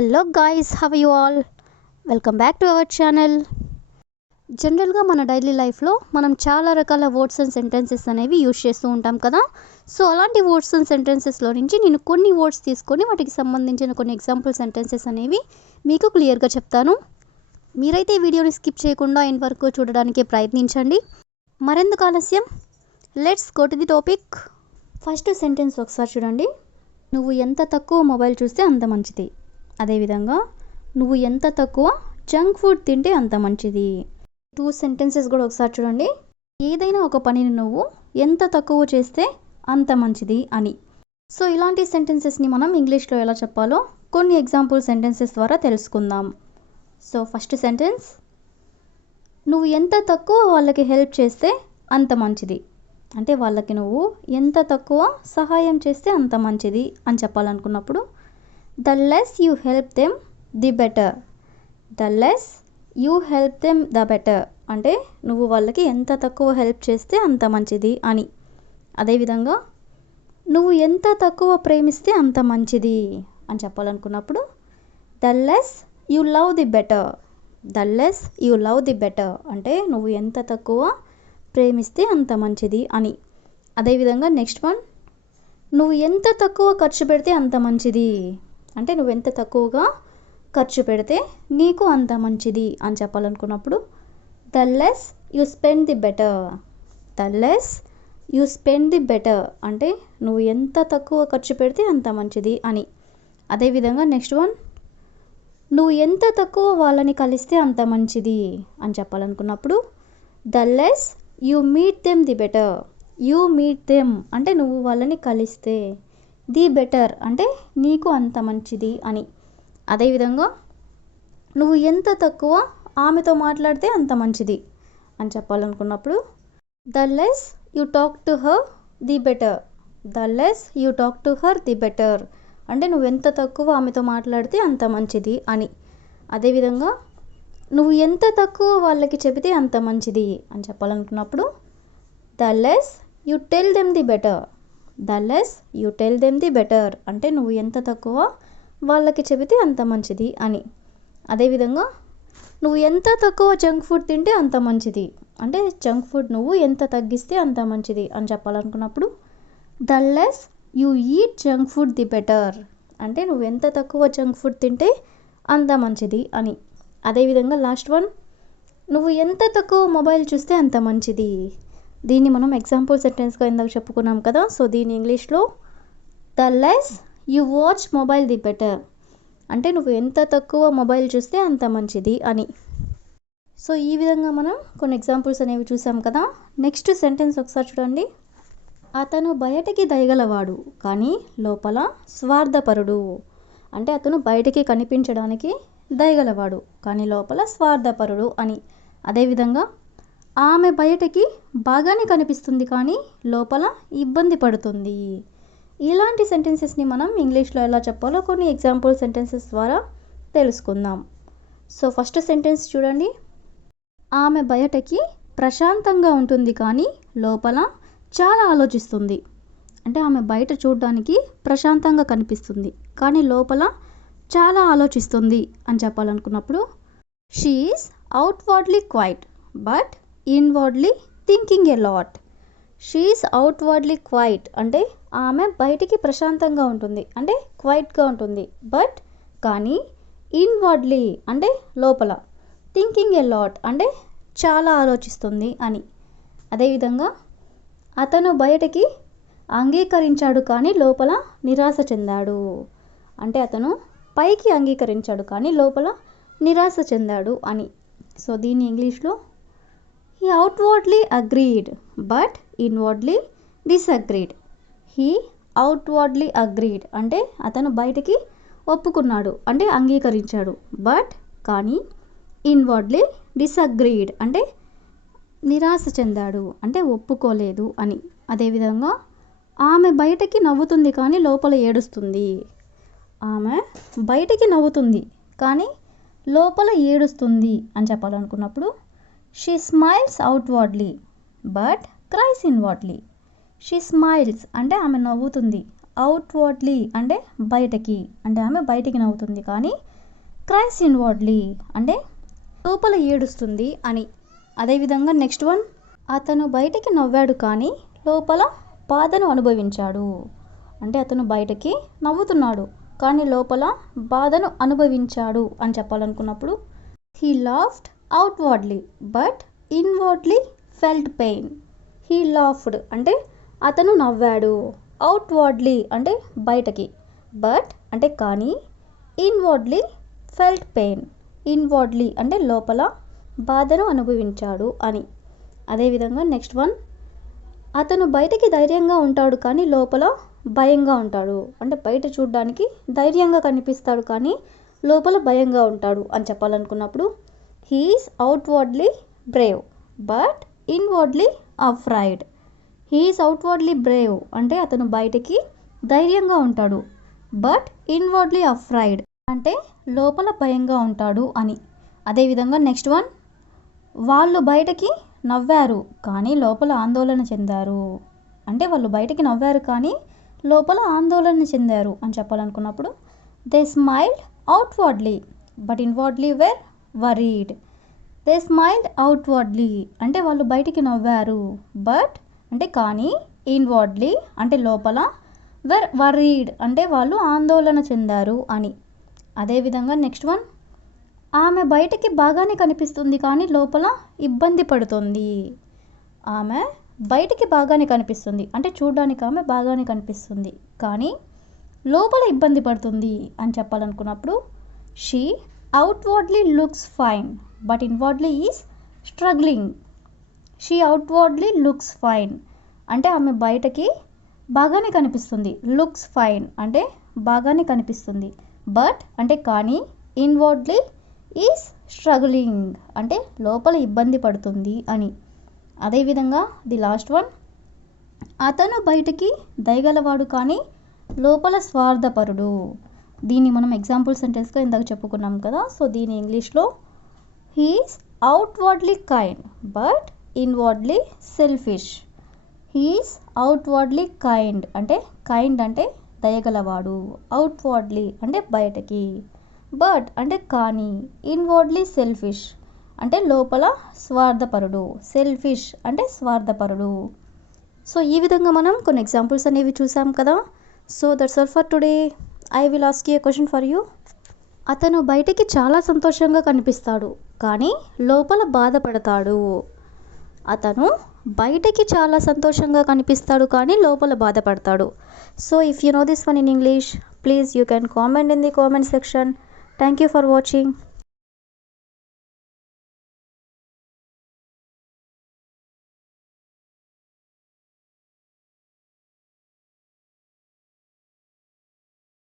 Hello guys, have you all? Welcome back to our channel. జనరల్గా మన daily లైఫ్లో మనం చాలా రకాల వర్డ్స్ అండ్ సెంటెన్సెస్ అనేవి యూజ్ చేస్తూ ఉంటాం కదా. సో అలాంటి వర్డ్స్ అండ్ సెంటెన్సెస్లో నుంచి నేను కొన్ని వర్డ్స్ తీసుకొని వాటికి సంబంధించిన కొన్ని ఎగ్జాంపుల్ సెంటెన్సెస్ అనేవి మీకు క్లియర్గా చెప్తాను. మీరైతే ఈ వీడియోని స్కిప్ చేయకుండా ఎండ్ వరకు చూడడానికి ప్రయత్నించండి. మరెందుకు ఆలస్యం, let's go to the topic. First sentence ఒకసారి చూడండి. నువ్వు ఎంత తక్కువ మొబైల్ చూస్తే అంత మంచిది. అదేవిధంగా నువ్వు ఎంత తక్కువ జంక్ ఫుడ్ తింటే అంత మంచిది. టూ సెంటెన్సెస్ కూడా ఒకసారి చూడండి. ఏదైనా ఒక పనిని నువ్వు ఎంత తక్కువ చేస్తే అంత మంచిది అని. సో ఇలాంటి సెంటెన్సెస్ని మనం ఇంగ్లీష్లో ఎలా చెప్పాలో కొన్ని ఎగ్జాంపుల్ సెంటెన్సెస్ ద్వారా తెలుసుకుందాం. సో ఫస్ట్ సెంటెన్స్, నువ్వు ఎంత తక్కువ వాళ్ళకి హెల్ప్ చేస్తే అంత మంచిది. అంటే వాళ్ళకి నువ్వు ఎంత తక్కువ సహాయం చేస్తే అంత మంచిది అని చెప్పాలనుకున్నప్పుడు the less you help them the better. the less you help them the better అంటే నువ్వు వాళ్ళకి ఎంత తక్కువ హెల్ప్ చేస్తే అంత మంచిది అని. అదేవిధంగా నువ్వు ఎంత తక్కువ ప్రేమిస్తే అంత మంచిది అని చెప్పాలనుకున్నప్పుడు the less you love the better. the less you love the better అంటే నువ్వు ఎంత తక్కువ ప్రేమిస్తే అంత మంచిది అని. అదేవిధంగా నెక్స్ట్ వన్, నువ్వు ఎంత తక్కువ ఖర్చు పెడితే అంత మంచిది. అంటే నువ్వు ఎంత తక్కువగా ఖర్చు పెడితే నీకు అంత మంచిది అని చెప్పాలనుకున్నప్పుడు the less you spend the better. The less you spend the better అంటే నువ్వు ఎంత తక్కువ ఖర్చు పెడితే అంత మంచిది అని. అదేవిధంగా నెక్స్ట్ వన్, నువ్వు ఎంత తక్కువ వాళ్ళని కలిస్తే అంత మంచిది అని చెప్పాలనుకున్నప్పుడు the less you meet them the better. You meet them అంటే నువ్వు వాళ్ళని కలిస్తే, ది బెటర్ అంటే నీకు అంత మంచిది అని. అదేవిధంగా నువ్వు ఎంత తక్కువ ఆమెతో మాట్లాడితే అంత మంచిది అని చెప్పాలనుకున్నప్పుడు the less you talk to her the better. The less you talk to her the better అంటే నువ్వు ఎంత తక్కువ ఆమెతో మాట్లాడితే అంత మంచిది అని. అదేవిధంగా నువ్వు ఎంత తక్కువ వాళ్ళకి చెబితే అంత మంచిది అని చెప్పాలనుకున్నప్పుడు the less you tell them the better. The less you tell them the better అంటే నువ్వు ఎంత తక్కువ వాళ్ళకి చెబితే అంత మంచిది అని. అదేవిధంగా నువ్వు ఎంత తక్కువ జంక్ ఫుడ్ తింటే అంత మంచిది అంటే జంక్ ఫుడ్ నువ్వు ఎంత తగ్గిస్తే అంత మంచిది అని చెప్పాలనుకున్నప్పుడు the less you eat junk food the better అంటే నువ్వు ఎంత తక్కువ జంక్ ఫుడ్ తింటే అంత మంచిది అని. అదేవిధంగా లాస్ట్ వన్, నువ్వు ఎంత తక్కువ మొబైల్ చూస్తే అంత మంచిది. దీన్ని మనం ఎగ్జాంపుల్ సెంటెన్స్గా ఇందాక చెప్పుకున్నాం కదా. సో దీని ఇంగ్లీష్లో the less you watch mobile the better అంటే నువ్వు ఎంత తక్కువ మొబైల్ చూస్తే అంత మంచిది అని. సో ఈ విధంగా మనం కొన్ని ఎగ్జాంపుల్స్ అనేవి చూసాం కదా. నెక్స్ట్ సెంటెన్స్ ఒకసారి చూడండి. అతను బయటికి దయగలవాడు కానీ లోపల స్వార్థపరుడు. అంటే అతను బయటికి కనిపించడానికి దయగలవాడు కానీ లోపల స్వార్థపరుడు అని. అదేవిధంగా ఆమె బయటకి బాగానే కనిపిస్తుంది కానీ లోపల ఇబ్బంది పడుతుంది. ఇలాంటి సెంటెన్సెస్ని మనం ఇంగ్లీష్లో ఎలా చెప్పాలో కొన్ని ఎగ్జాంపుల్ సెంటెన్సెస్ ద్వారా తెలుసుకుందాం. సో ఫస్ట్ సెంటెన్స్ చూడండి. ఆమె బయటకి ప్రశాంతంగా ఉంటుంది కానీ లోపల చాలా ఆలోచిస్తుంది. అంటే ఆమె బయట చూడడానికి ప్రశాంతంగా కనిపిస్తుంది కానీ లోపల చాలా ఆలోచిస్తుంది అని చెప్పాలనుకున్నప్పుడు she is outwardly quiet but inwardly thinking a lot. She is outwardly quiet అంటే ఆమె బయటికి ప్రశాంతంగా ఉంటుంది అంటే క్వైట్గా ఉంటుంది, బట్ కానీ ఇన్వర్డ్లీ అంటే లోపల, థింకింగ్ ఎ లాట్ అంటే చాలా ఆలోచిస్తుంది అని. అదేవిధంగా అతను బయటకి అంగీకరించాడు కానీ లోపల నిరాశ చెందాడు. అంటే అతను పైకి అంగీకరించాడు కానీ లోపల నిరాశ చెందాడు అని. సో దీన్ని ఇంగ్లీష్లో he outwardly agreed but inwardly disagreed. he outwardly agreed అంటే అతను బయటికి ఒప్పుకున్నాడు అంటే అంగీకరించాడు, బట్ కానీ inwardly disagreed అంటే నిరాశ చెందాడు అంటే ఒప్పుకోలేదు అని. అదేవిధంగా ఆమె బయటకి నవ్వుతుంది కానీ లోపల ఏడుస్తుంది. ఆమె బయటికి నవ్వుతుంది కానీ లోపల ఏడుస్తుంది అని చెప్పాలనుకున్నప్పుడు she smiles outwardly but cries inwardly. She smiles అంటే ఆమె నవ్వుతుంది, అవుట్వర్డ్లీ అంటే బయటకి, అంటే ఆమె బయటికి నవ్వుతుంది కానీ క్రైస్ ఇన్వార్డ్లీ అంటే లోపల ఏడుస్తుంది అని. అదేవిధంగా నెక్స్ట్ వన్, అతను బయటికి నవ్వాడు కానీ లోపల బాధను అనుభవించాడు. అంటే అతను బయటకి నవ్వుతున్నాడు కానీ లోపల బాధను అనుభవించాడు అని చెప్పాలనుకున్నప్పుడు he laughed outwardly but inwardly felt pain. He laughed అంటే అతను నవ్వాడు, అవుట్వర్డ్లీ అంటే బయటకి, బట్ అంటే కానీ, ఇన్వర్డ్లీ ఫెల్ట్ పెయిన్. ఇన్వర్డ్లీ అంటే లోపల బాధను అనుభవించాడు అని. అదేవిధంగా నెక్స్ట్ వన్, అతను బయటికి ధైర్యంగా ఉంటాడు కానీ లోపల భయంగా ఉంటాడు. అంటే బయట చూడడానికి ధైర్యంగా కనిపిస్తాడు కానీ లోపల భయంగా ఉంటాడు అని చెప్పాలనుకున్నప్పుడు he's outwardly brave but inwardly afraid. He's outwardly brave అంటే అతను బయటికి ధైర్యంగా ఉంటాడు, బట్ ఇన్వర్డ్లీ అఫ్రైడ్ అంటే లోపల భయంగా ఉంటాడు అని. అదేవిధంగా నెక్స్ట్ వన్, వాళ్ళు బయటకి నవ్వారు కానీ లోపల ఆందోళన చెందారు. అంటే వాళ్ళు బయటికి నవ్వారు కానీ లోపల ఆందోళన చెందారు అని చెప్పాలనుకున్నప్పుడు they smiled outwardly but inwardly were worried. They smiled outwardly అంటే వాళ్ళు బయటికి నవ్వారు, బట్ అంటే కానీ, ఇన్వర్డ్లీ అంటే లోపల, వేర్ వరీడ్ అంటే వాళ్ళు ఆందోళన చెందారు అని. అదేవిధంగా నెక్స్ట్ వన్, ఆమె బయటికి బాగానే కనిపిస్తుంది కానీ లోపల ఇబ్బంది పడుతుంది. ఆమె బయటికి బాగానే కనిపిస్తుంది అంటే చూడడానికి ఆమె బాగానే కనిపిస్తుంది కానీ లోపల ఇబ్బంది పడుతుంది అని చెప్పాలనుకున్నప్పుడు she outwardly looks fine but inwardly is struggling. She outwardly looks fine అంటే ఆమె బయటకి బాగానే కనిపిస్తుంది, లుక్స్ ఫైన్ అంటే బాగానే కనిపిస్తుంది, బట్ అంటే కానీ, ఇన్వర్డ్లీ ఈజ్ స్ట్రగ్లింగ్ అంటే లోపల ఇబ్బంది పడుతుంది అని. అదేవిధంగా ది లాస్ట్ వన్, అతను బయటికి దయగలవాడు కానీ లోపల స్వార్థపరుడు. దీన్ని మనం ఎగ్జాంపుల్ సెంటెన్స్గా ఇందాక చెప్పుకున్నాం కదా. సో దీని ఇంగ్లీష్లో he's outwardly kind but inwardly selfish. He's outwardly kind అంటే కైండ్ అంటే దయగలవాడు, అవుట్వర్డ్లీ అంటే బయటకి, బట్ అంటే కానీ, ఇన్వర్డ్లీ సెల్ఫిష్ అంటే లోపల స్వార్థపరుడు, సెల్ఫిష్ అంటే స్వార్థపరుడు. సో ఈ విధంగా మనం కొన్ని ఎగ్జాంపుల్స్ అనేవి చూసాం కదా. So that's all for today. I will ask you A question for you. అతను బయటికి చాలా సంతోషంగా కనిపిస్తాడు కానీ లోపల బాధపడతాడు. అతను బయటికి చాలా సంతోషంగా కనిపిస్తాడు కానీ లోపల బాధపడతాడు. So if you know this one in English, please you can comment in the comment section. Thank you for watching.